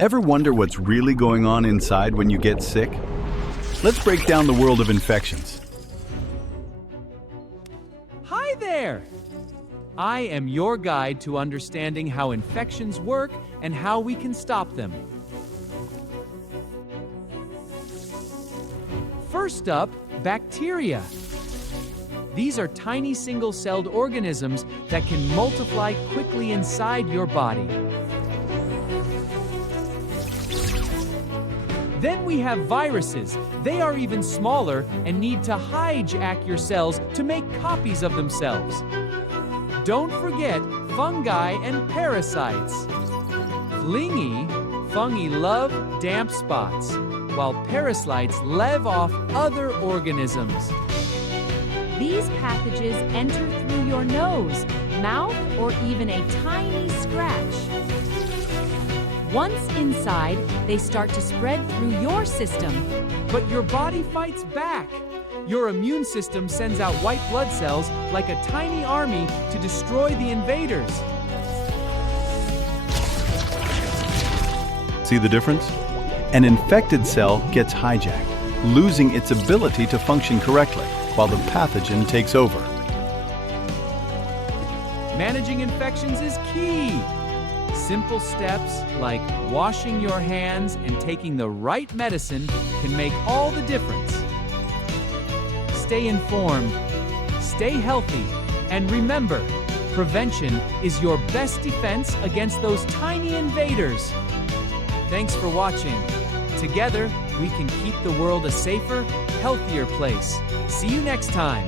Ever wonder what's really going on inside when you get sick? Let's break down the world of infections. Hi there! I am your guide to understanding how infections work and how we can stop them. First up, bacteria. These are tiny single-celled organisms that can multiply quickly inside your body. Then we have viruses. They are even smaller and need to hijack your cells to make copies of themselves. Don't forget fungi and parasites. Fungi love damp spots, while parasites live off other organisms. These pathogens enter through your nose, mouth, or even a tiny scratch. Once inside, they start to spread through your system. But your body fights back. Your immune system sends out white blood cells like a tiny army to destroy the invaders. See the difference? An infected cell gets hijacked, losing its ability to function correctly, while the pathogen takes over. Managing infections is key. Simple steps like washing your hands and taking the right medicine can make all the difference. Stay informed, stay healthy, and remember, prevention is your best defense against those tiny invaders. Thanks for watching. Together, we can keep the world a safer, healthier place. See you next time.